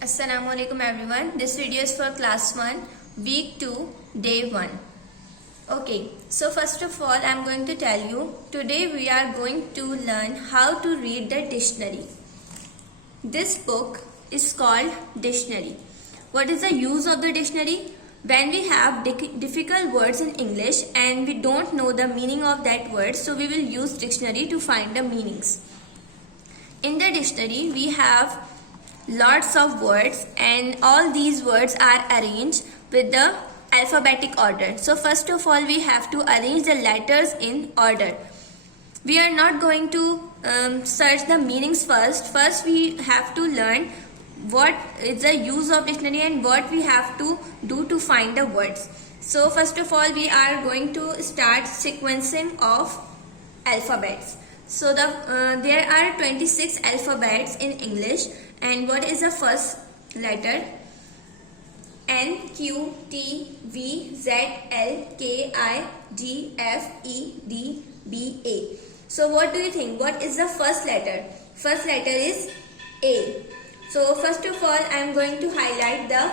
Assalamualaikum everyone. This video is for class 1, week 2, day 1. Okay, so first of all I am going to tell you, today we are going to learn how to read the dictionary. This book is called dictionary. What is the use of the dictionary? When we have difficult words in English and we don't know the meaning of that word, so we will use dictionary to find the meanings. In the dictionary we have lots of words and all these words are arranged with the alphabetic order. So first of all we have to arrange the letters in order. We are not going to search the meanings first. First we have to learn what is the use of dictionary and what we have to do to find the words. So first of all we are going to start sequencing of alphabets. So there are 26 alphabets in English. And what is the first letter? N, Q, T, V, Z, L, K, I, G, F, E, D, B, A. So what do you think? What is the first letter? First letter is A. So first of all I am going to highlight the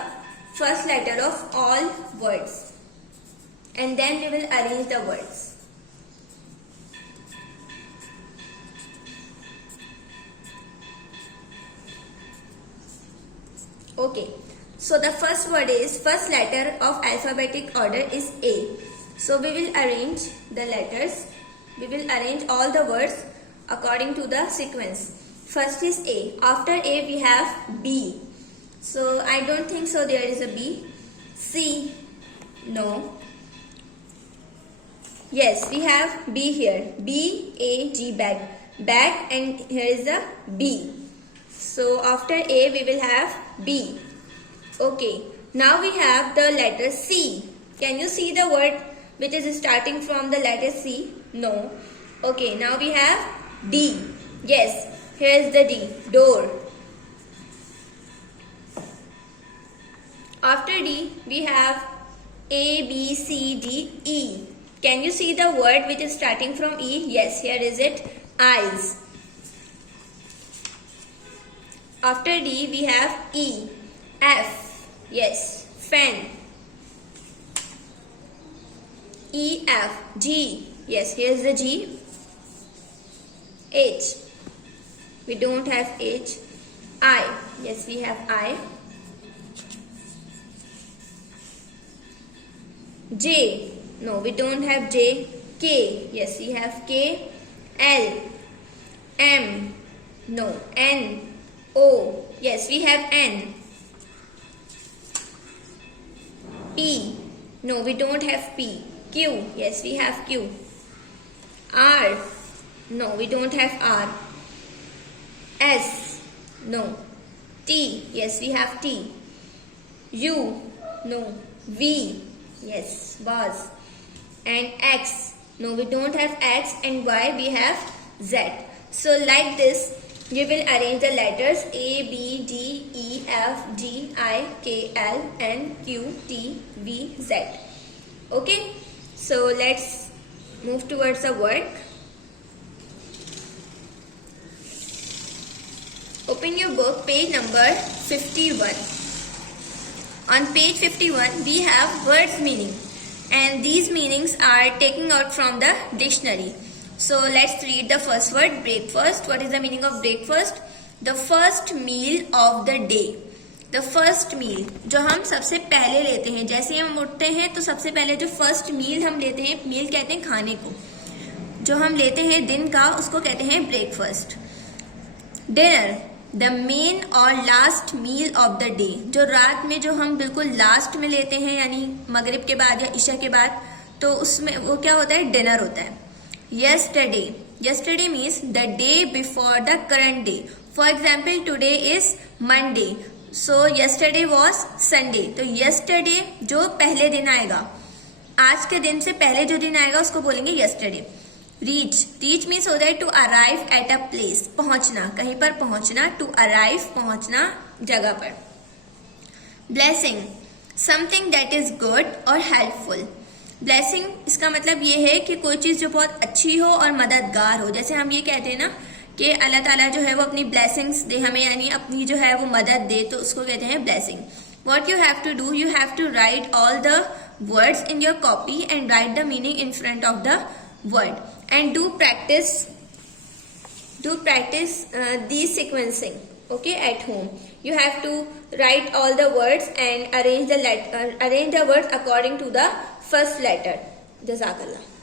first letter of all words. And then we will arrange the words. Okay, so the first letter of alphabetic order is A. So we will arrange the letters. We will arrange all the words according to the sequence. First is A. After A we have B. So I don't think so there is a B. C. No. Yes, we have B here. B, A, G, bag. Bag, and here is the B. So after A we will have B. Okay, now we have the letter C. Can you see the word which is starting from the letter C? No. Okay, now we have D. Yes, here is the D. Door. After D we have A, B, C, D, E. Can you see the word which is starting from E? Yes, here is it. Eyes. After D we have E. F. Yes. Fan. E, F. G. Yes, here is the G. H. We don't have H. I. Yes, we have I. J. No, we don't have J. K. Yes, we have K. L. M. No. N. O. Yes, we have N. P. No, we don't have P. Q. Yes, we have Q. R. No, we don't have R. S. No. T. Yes, we have T. U. No. V. Yes, was. And X. No, we don't have X. And Y, we have Z. So like this we will arrange the letters A, B, D, E, F, G, I, K, L, N, Q, T, V, Z. Okay, so let's move towards the work. Open your book, page number 51. On page 51 we have words meaning, and these meanings are taken out from the dictionary. So let's read the first word, breakfast. What is the meaning of breakfast? The first meal of the day. The first meal, जो हम सबसे पहले लेते हैं, जैसे हम उठते हैं तो सबसे पहले जो फर्स्ट मील हम लेते हैं, मील कहते हैं खाने को, जो हम लेते हैं दिन का, उसको कहते हैं ब्रेकफास्ट. डिनर, द मेन और last meal of the day, जो रात में जो हम बिल्कुल लास्ट में लेते हैं, यानी मगरिब के बाद या इशा के बाद, तो उसमें वो क्या होता है? डिनर होता है. Yesterday. Yesterday means the day before the current day. For example, today is Monday. So yesterday was Sunday. तो yesterday जो पहले दिन आएगा, आज के दिन से पहले जो दिन आएगा उसको बोलेंगे yesterday. Reach. Reach means होता है to arrive at a place. पहुंचना, कहीं पर पहुंचना. To arrive, पहुंचना जगह पर. Blessing. Something that is good or helpful. Blessing इसका मतलब ये है कि कोई चीज़ जो बहुत अच्छी हो और मददगार हो. जैसे हम ये कहते हैं ना कि अल्लाह ताला जो है वो अपनी ब्लेसिंग्स दे हमें, यानी अपनी जो है वो मदद दे, तो उसको कहते हैं blessing. What you have to do, you have to write all the words in your copy and write the meaning in front of the word, and do practice these sequencing, okay, at home. You have to write all the words and arrange the words according to the first letter. Jazakallah.